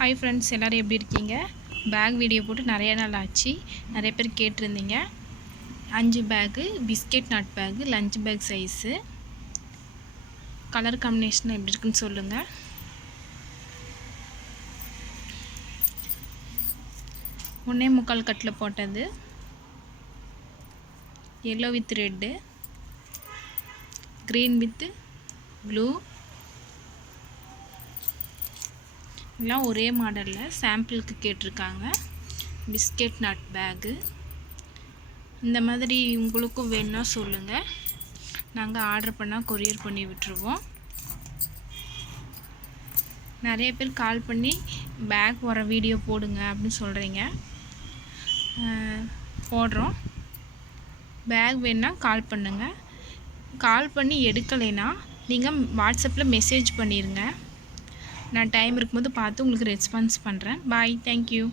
Hi friends, எல்லோரும் எப்படி இருக்கீங்க? பேக் வீடியோ போட்டு நிறைய நாள் ஆச்சு. நிறைய பேர் கேட்டிருந்தீங்க. 5 bag biscuit nut bag, lunch bag size. Colour combination எப்படி இருக்குன்னு சொல்லுங்கள். ஒன்றே முக்கால் கட்டில் போட்டது, yellow with red, green with blue, எல்லாம் ஒரே மாடலில் சாம்பிளுக்கு கேட்டிருக்காங்க. பிஸ்கெட் நட் பேக்கு இந்த மாதிரி உங்களுக்கும் வேணும்னா சொல்லுங்கள். நாங்கள் ஆர்டர் பண்ணால் கொரியர் பண்ணி விட்டுருவோம். நிறைய பேர் கால் பண்ணி பேக் வர வீடியோ போடுங்க அப்படின்னு சொல்கிறீங்க. போடுறோம். பேக் வேணுன்னா கால் பண்ணுங்கள். கால் பண்ணி எடுக்கலைன்னா நீங்கள் வாட்ஸ்அப்பில் மெசேஜ் பண்ணிடுங்க. நான் டைம் இருக்கும்போது பார்த்து உங்களுக்கு ரெஸ்பான்ஸ் பண்ணுறேன். பாய், தேங்க்யூ.